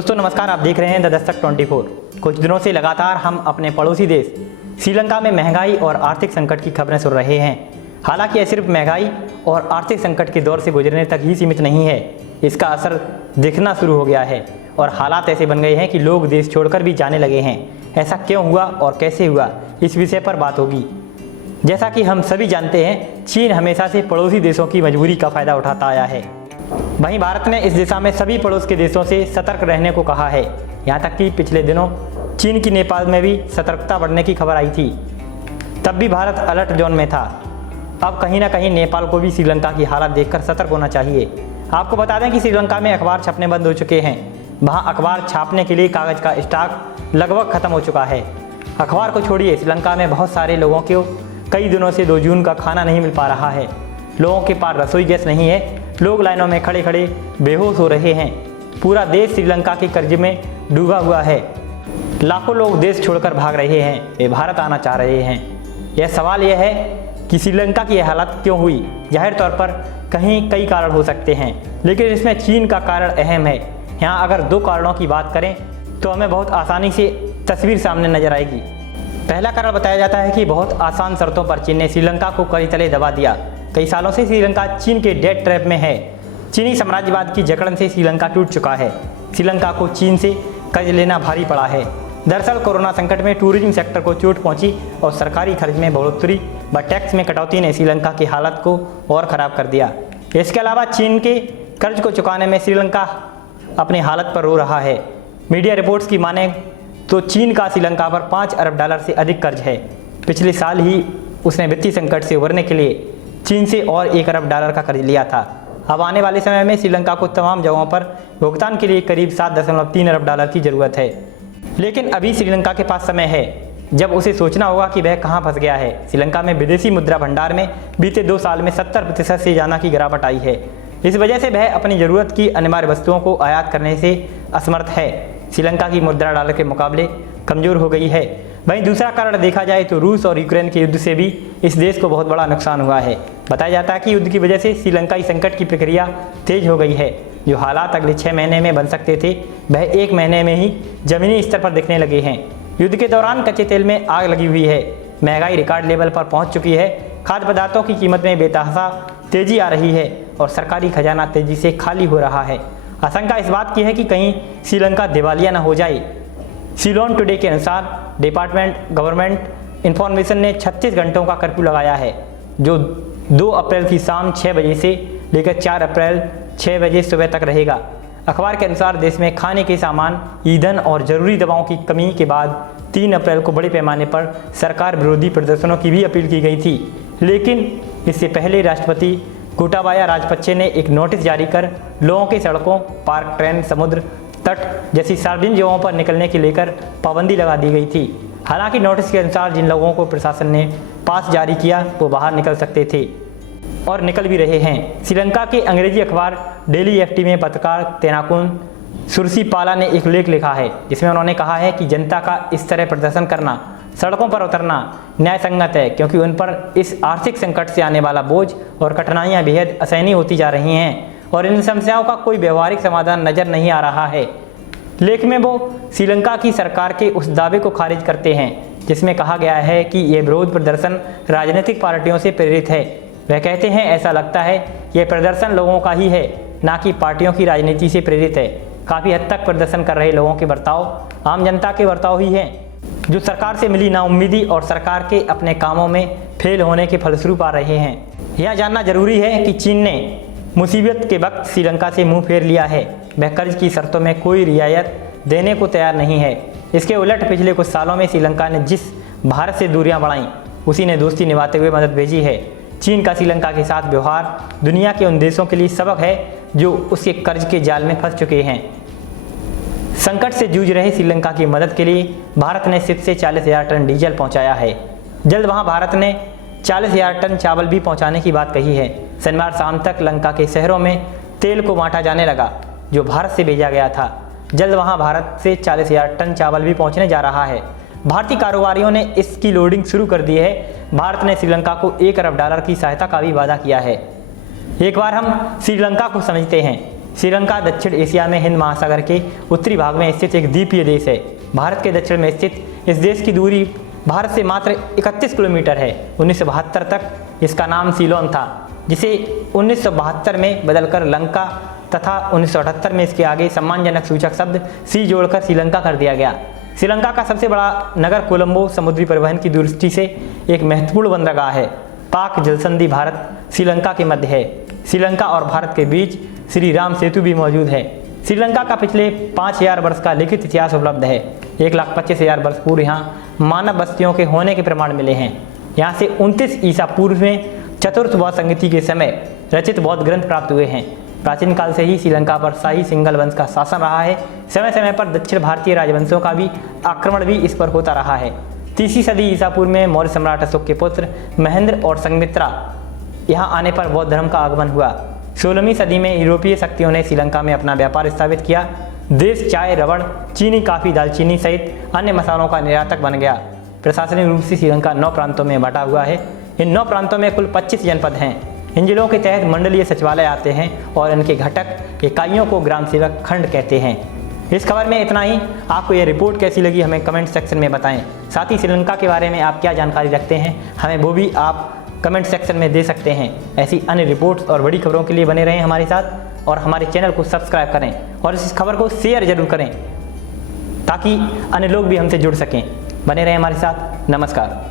दोस्तों नमस्कार, आप देख रहे हैं द दस्तक 24। कुछ दिनों से लगातार हम अपने पड़ोसी देश श्रीलंका में महंगाई और आर्थिक संकट की खबरें सुन रहे हैं। हालांकि यह सिर्फ महंगाई और आर्थिक संकट के दौर से गुजरने तक ही सीमित नहीं है, इसका असर दिखना शुरू हो गया है और हालात ऐसे बन गए हैं कि लोग देश छोड़कर भी जाने लगे हैं। ऐसा क्यों हुआ और कैसे हुआ, इस विषय पर बात होगी। जैसा कि हम सभी जानते हैं, चीन हमेशा से पड़ोसी देशों की मजबूरी का फायदा उठाता आया है। वहीं भारत ने इस दिशा में सभी पड़ोस के देशों से सतर्क रहने को कहा है। यहाँ तक कि पिछले दिनों चीन की नेपाल में भी सतर्कता बढ़ने की खबर आई थी, तब भी भारत अलर्ट जोन में था। अब कहीं ना कहीं नेपाल को भी श्रीलंका की हालत देखकर सतर्क होना चाहिए। आपको बता दें कि श्रीलंका में अखबार छपने बंद हो चुके हैं। वहाँ अखबार छापने के लिए कागज़ का स्टॉक लगभग खत्म हो चुका है। अखबार को छोड़िए, श्रीलंका में बहुत सारे लोगों को कई दिनों से 2 जून का खाना नहीं मिल पा रहा है। लोगों के पास रसोई गैस नहीं है, लोग लाइनों में खड़े खड़े बेहोश हो रहे हैं। पूरा देश श्रीलंका के कर्ज में डूबा हुआ है। लाखों लोग देश छोड़कर भाग रहे हैं, वे भारत आना चाह रहे हैं। यह सवाल यह है कि श्रीलंका की यह हालत क्यों हुई। जाहिर तौर पर कहीं कई कारण हो सकते हैं, लेकिन इसमें चीन का कारण अहम है। यहाँ अगर 2 कारणों की बात करें तो हमें बहुत आसानी से तस्वीर सामने नजर आएगी। पहला कारण बताया जाता है कि बहुत आसान शर्तों पर चीन ने श्रीलंका को कड़ी तले दबा दिया। कई सालों से श्रीलंका चीन के डेट ट्रैप में है। चीनी साम्राज्यवाद की जकड़न से श्रीलंका टूट चुका है। श्रीलंका को चीन से कर्ज लेना भारी पड़ा है। दरअसल कोरोना संकट में टूरिज्म सेक्टर को चोट पहुंची और सरकारी खर्च में बढ़ोतरी व टैक्स में कटौती ने श्रीलंका की हालत को और ख़राब कर दिया। इसके अलावा चीन के कर्ज को चुकाने में श्रीलंका अपनी हालत पर रो रहा है। मीडिया रिपोर्ट्स की माने तो चीन का श्रीलंका पर $5 अरब से अधिक कर्ज है। पिछले साल ही उसने वित्तीय संकट से उबरने के लिए चीन से और $1 अरब का कर्ज लिया था। अब आने वाले समय में श्रीलंका को तमाम जगहों पर भुगतान के लिए करीब $7.3 अरब की ज़रूरत है। लेकिन अभी श्रीलंका के पास समय है जब उसे सोचना होगा कि वह कहां फंस गया है। श्रीलंका में विदेशी मुद्रा भंडार में बीते 2 साल में 70% से ज़्यादा की गिरावट आई है। इस वजह से वह अपनी ज़रूरत की अनिवार्य वस्तुओं को आयात करने से असमर्थ है। श्रीलंका की मुद्रा डॉलर के मुकाबले कमज़ोर हो गई है। वहीं दूसरा कारण देखा जाए तो रूस और यूक्रेन के युद्ध से भी इस देश को बहुत बड़ा नुकसान हुआ है। बताया जाता है कि युद्ध की वजह से श्रीलंकाई संकट की प्रक्रिया तेज हो गई है। जो हालात अगले 6 महीने में बन सकते थे, वह 1 महीने में ही जमीनी स्तर पर दिखने लगे हैं। युद्ध के दौरान कच्चे तेल में आग लगी हुई है। महंगाई रिकॉर्ड लेवल पर पहुंच चुकी है। खाद्य पदार्थों की कीमत में बेतहाशा तेजी आ रही है और सरकारी खजाना तेजी से खाली हो रहा है। आशंका इस बात की है कि कहीं श्रीलंका दिवालिया न हो जाए। सीलोन टुडे के अनुसार डिपार्टमेंट गवर्नमेंट इंफॉर्मेशन ने 36 घंटों का कर्फ्यू लगाया है, जो 2 अप्रैल की शाम 6 बजे से लेकर 4 अप्रैल 6 बजे सुबह तक रहेगा। अखबार के अनुसार देश में खाने के सामान, ईंधन और ज़रूरी दवाओं की कमी के बाद 3 अप्रैल को बड़े पैमाने पर सरकार विरोधी प्रदर्शनों की भी अपील की गई थी। लेकिन इससे पहले राष्ट्रपति गोटाबाया राजपक्षे ने एक नोटिस जारी कर लोगों के सड़कों, पार्क, ट्रेन, समुद्र तट जैसी सार्वजनिक जगहों पर निकलने के लेकर पाबंदी लगा दी गई थी। हालांकि नोटिस के अनुसार जिन लोगों को प्रशासन ने पास जारी किया वो बाहर निकल सकते थे और निकल भी रहे हैं। श्रीलंका के अंग्रेजी अखबार डेली एफटी में पत्रकार तेनाकुन सुरसीपाला ने एक लेख लिखा है, जिसमें उन्होंने कहा है कि जनता का इस तरह प्रदर्शन करना, सड़कों पर उतरना न्याय संगत है, क्योंकि उन पर इस आर्थिक संकट से आने वाला बोझ और कठिनाइयाँ बेहद असहनीय होती जा रही हैं और इन समस्याओं का कोई व्यवहारिक समाधान नजर नहीं आ रहा है। लेख में वो श्रीलंका की सरकार के उस दावे को खारिज करते हैं जिसमें कहा गया है कि ये विरोध प्रदर्शन राजनीतिक पार्टियों से प्रेरित है। वह कहते हैं, ऐसा लगता है यह प्रदर्शन लोगों का ही है, ना कि पार्टियों की राजनीति से प्रेरित है। काफ़ी हद तक प्रदर्शन कर रहे लोगों के बर्ताव आम जनता के बर्ताव ही हैं, जो सरकार से मिली नाउम्मीदी और सरकार के अपने कामों में फेल होने के फलस्वरूप आ रहे हैं। यह जानना जरूरी है कि चीन ने मुसीबत के वक्त श्रीलंका से मुंह फेर लिया है। वह कर्ज की शर्तों में कोई रियायत देने को तैयार नहीं है। इसके उलट पिछले कुछ सालों में श्रीलंका ने जिस भारत से दूरियां बढ़ाईं, उसी ने दोस्ती निभाते हुए मदद भेजी है। चीन का श्रीलंका के साथ व्यवहार दुनिया के उन देशों के लिए सबक है जो उसके कर्ज के जाल में फंस चुके हैं। संकट से जूझ रहे श्रीलंका की मदद के लिए भारत ने सिर्फ से 40,000 टन डीजल पहुँचाया है। जल्द वहाँ भारत ने 40,000 टन चावल भी पहुंचाने की बात कही है। शनिवार शाम तक लंका के शहरों में तेल को बांटा जाने लगा, जो भारत से भेजा गया था। जल्द वहां भारत से 40,000 टन चावल भी पहुंचने जा रहा है। भारतीय कारोबारियों ने इसकी लोडिंग शुरू कर दी है। भारत ने श्रीलंका को $1 अरब की सहायता का भी वादा किया है। एक बार हम श्रीलंका को समझते हैं। श्रीलंका दक्षिण एशिया में हिंद महासागर के उत्तरी भाग में स्थित एक द्वीपीय देश है। भारत के दक्षिण में स्थित इस देश की दूरी भारत से मात्र 31 किलोमीटर है। 1972 तक इसका नाम सीलोन था, जिसे 1972 में बदलकर लंका तथा 1978 में इसके आगे सम्मानजनक सूचक शब्द सी जोड़कर श्रीलंका कर दिया गया। श्रीलंका का सबसे बड़ा नगर कोलंबो समुद्री परिवहन की दृष्टि से एक महत्वपूर्ण बंदरगाह है। पाक जलसंधि भारत श्रीलंका के मध्य है। श्रीलंका और भारत के बीच श्री राम सेतु भी मौजूद है। श्रीलंका का पिछले 5000 वर्ष का लिखित इतिहास उपलब्ध है। 1,25,000 वर्ष पूर्व यहाँ मानव बस्तियों के होने के प्रमाण मिले हैं। यहाँ से 29 ईसा पूर्व में चतुर्थ बौद्ध संगति के समय रचित बौद्ध ग्रंथ प्राप्त हुए हैं। प्राचीन काल से ही श्रीलंका पर शाही सिंघल वंश का शासन रहा है। समय समय पर दक्षिण भारतीय राजवंशों का भी आक्रमण भी इस पर होता रहा है। 3वीं सदी ईसा पूर्व में मौर्य सम्राट अशोक के पुत्र महेंद्र और संघमित्रा यहाँ आने पर बौद्ध धर्म का आगमन हुआ। 16वीं सदी में यूरोपीय शक्तियों ने श्रीलंका में अपना व्यापार स्थापित किया। देश चाय, रबड़, चीनी, काफ़ी, दालचीनी सहित अन्य मसालों का निर्यातक बन गया। प्रशासनिक रूप से श्रीलंका 9 प्रांतों में बटा हुआ है। इन 9 प्रांतों में कुल 25 जनपद हैं। इन जिलों के तहत मंडलीय सचिवालय आते हैं और इनके घटक इकाइयों को ग्राम सेवक खंड कहते हैं। इस खबर में इतना ही। आपको यह रिपोर्ट कैसी लगी हमें कमेंट सेक्शन में बताएं। साथ ही श्रीलंका के बारे में आप क्या जानकारी रखते हैं हमें वो भी आप कमेंट सेक्शन में दे सकते हैं। ऐसी अन्य रिपोर्ट्स और बड़ी खबरों के लिए बने रहें हमारे साथ और हमारे चैनल को सब्सक्राइब करें और इस खबर को शेयर जरूर करें ताकि अन्य लोग भी हमसे जुड़ सकें। बने रहें हमारे साथ। नमस्कार।